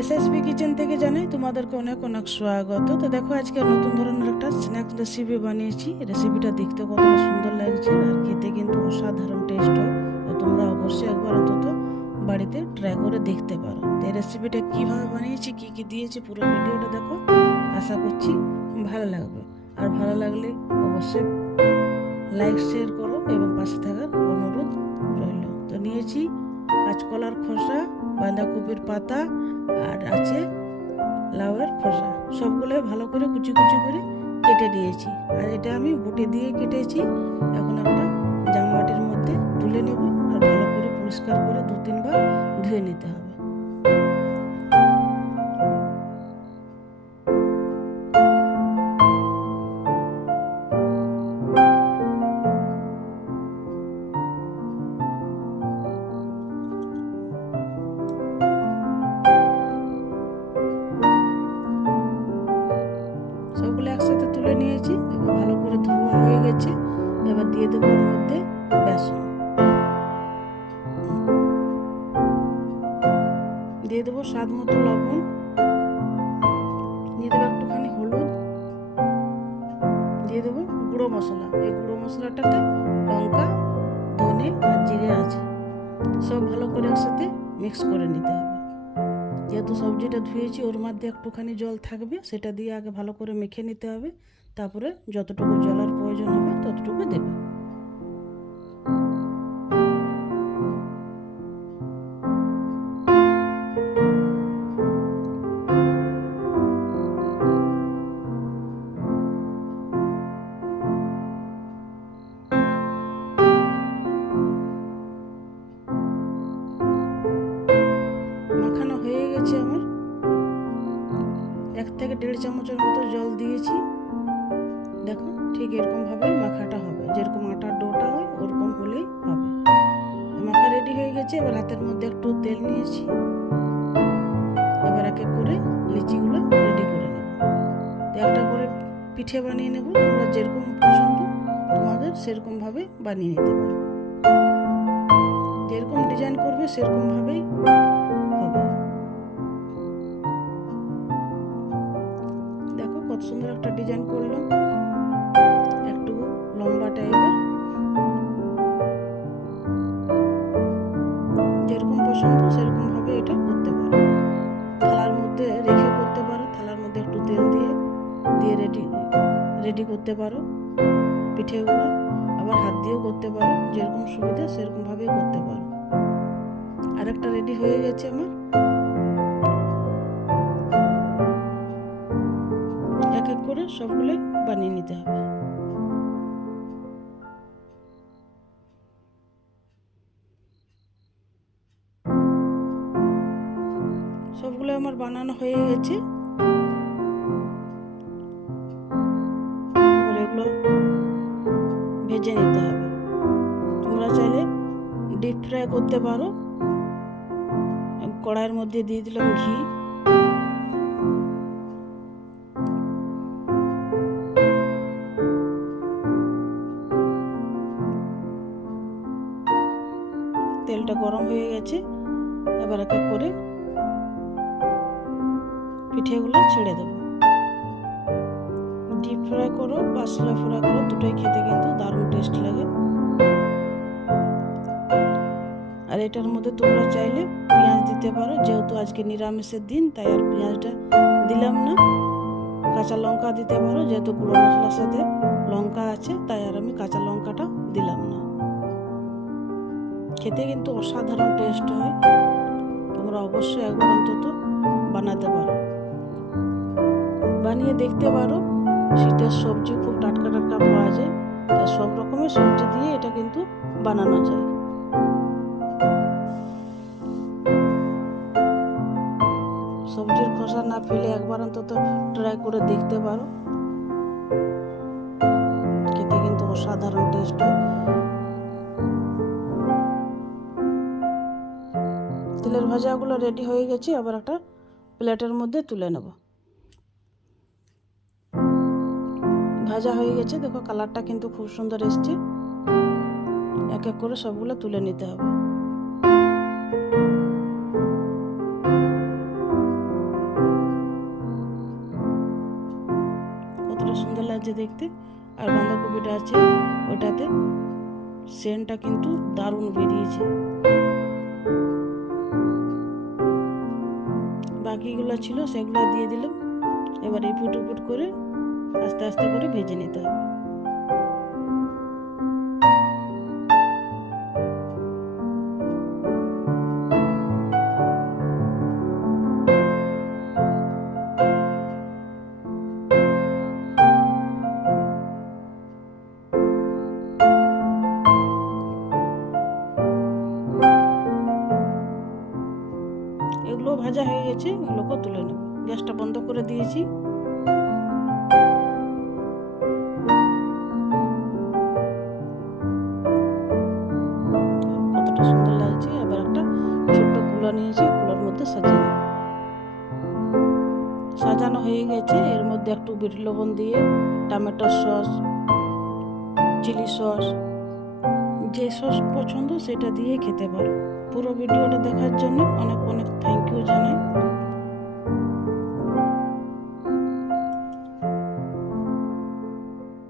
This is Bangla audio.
এসএসবি কিচেন থেকে জানাই তোমাদেরকে অনেক অনেক স্বাগত। তো দেখো আজকে নতুন ধরনের একটা স্ন্যাক্স রেসিপি বানিয়েছি। রেসিপিটা দেখতে কতটা সুন্দর লাগছে আর খেতে কিন্তু অসাধারণ টেস্ট হয়। তো তোমরা অবশ্যই একবার অন্তত বাড়িতে ট্রাই করে দেখতে পারো। তো এই রেসিপিটা কীভাবে বানিয়েছি, কী কী দিয়েছি পুরো ভিডিওটা দেখো। আশা করছি ভালো লাগবে। আর ভালো লাগলে অবশ্যই লাইক শেয়ার করো এবং পাশে থাকার অনুরোধ রইল। তো নিয়েছি কাঁচকলার খোসা, বাঁধাকপির পাতা আর আছে লাউয়ের খোসা। সবগুলো ভালো করে কুচি কুচি করে কেটে দিয়েছি আর এটা আমি বুটে দিয়ে কেটেছি। এখন একটা জামাটির মধ্যে তুলে নেব আর ভালো করে পরিষ্কার করে দু তিনবার ধুয়ে নিতে হবে। দিয়ে দেবো স্বাদ মতো লবণ। দিয়ে দেবো একটুখানি হলুদ। দিয়ে দেবো গুঁড়ো মশলা। এই গুঁড়ো মশলাটাতে লঙ্কা, ধনে আর জিরে আছে। সব ভালো করে একসাথে মিক্স করে নিতে হবে। যেহেতু সবজিটা ধুয়েছি, ওর মধ্যে একটুখানি জল থাকবে, সেটা দিয়ে আগে ভালো করে মেখে নিতে হবে। তারপরে যতটুকু জলের প্রয়োজন হবে, ততটুকু দেবে। থেকে দেড় চামচের মতো জল দিয়েছি। দেখো ঠিক এরকমভাবে মাখাটা হবে। যেরকম আটার ডোটা হয়, ওরকম হলেই হবে। মাখা রেডি হয়ে গেছে, এবার হাতের মধ্যে একটু তেল নিয়েছি। এবার এক করে লিচিগুলো রেডি করে নেব। একটা করে পিঠে বানিয়ে নেব, তোমরা যেরকম পছন্দ তোমাদের সেরকমভাবে বানিয়ে নিতে পারো। যেরকম ডিজাইন করবে সেরকমভাবেই ডিজাইন করলাম একটু লম্বা টাইপের যেরকম পছন্দ, সেরকম ভাবে এটা করতে পারো। থালার মধ্যে রেখে করতে পারো। থালার মধ্যে একটু তেল দিয়ে দিয়ে রেডি রেডি করতে পারো পিঠেগুলো। আবার হাত দিয়েও করতে পারো। যেরকম সুবিধা, সেরকম ভাবেই করতে পারো। আরেকটা রেডি হয়ে গেছে আমার। সবগুলো বানিয়ে নিতে হবে। সবগুলো আমার বানানো হয়ে গেছে। এগুলো ভেজে নিতে হবে। তোমরা চাইলে ডিপ ফ্রাই করতে পারো। কড়াইয়ের মধ্যে দিয়ে দিলাম ঘি। তেলটা গরম হয়ে গেছে। এবার এক এক করে পিঠেগুলো ছেড়ে দেবো। ডিপ ফ্রাই করো বা স্লো ফ্রাই করো, দুটোই খেতে কিন্তু দারুণ টেস্ট লাগে। আর এটার মধ্যে তোমরা চাইলে পেঁয়াজ দিতে পারো, যেহেতু আজকে নিরামিষের দিন, তাই আর পেঁয়াজটা দিলাম না। কাঁচা লঙ্কা দিতে পারো, যেহেতু গুঁড়ো মশলার সাথে লঙ্কা আছে, তাই আর আমি কাঁচা লঙ্কাটা দিলাম না। খেতে কিন্তু অসাধারণ টেস্ট হয়। তোমরা অবশ্যই একবার অন্তত বানাতে পারো। বানিয়ে দেখতে পারো, শীতের সবজি খুব টাটকা টাটকা পাওয়া যায়, তাই সব রকমের সবজি দিয়ে এটা কিন্তু বানানো যায়। সবজির খোসা না ফেলে একবার অন্তত ট্রাই করে দেখতে পারো। খেতে কিন্তু অসাধারণ টেস্ট হয়। তেলের ভাজাগুলো রেডি হয়ে গেছে, আবার একটা প্লেটের মধ্যে তুলে নেব। ভাজা হয়ে গেছে, দেখো কালারটা কিন্তু খুব সুন্দর এসছে। এক এক করে সবগুলো তুলে নিতে হবে। কতটা সুন্দর লাগছে দেখতে। আর বাঁধাকপিটা আছে ওটাতে। সেন্টটা কিন্তু দারুণ বেরিয়েছে। বাকিগুলো ছিল, সেগুলো দিয়ে দিলাম। এবার এই ফুট করে আস্তে আস্তে করে ভেজে নিতে হবে। ভাজা হয়ে গেছে এগুলোকে তুলে নেব। গ্যাসটা বন্ধ করে দিয়েছি। কতটা সুন্দর লাগছে, এবার একটা ছোট্ট কুলো নিয়েছি, কুলোর মধ্যে সাজিয়ে নেব। সাজানো হয়ে গেছে, এর মধ্যে একটু বিট লবণ দিয়ে, টমেটো সস, চিলি সস যে সস পছন্দ, সেটা দিয়ে খেতে পারো। পুরো ভিডিওটা দেখার জন্য অনেক অনেক থ্যাংক ইউ জানাই।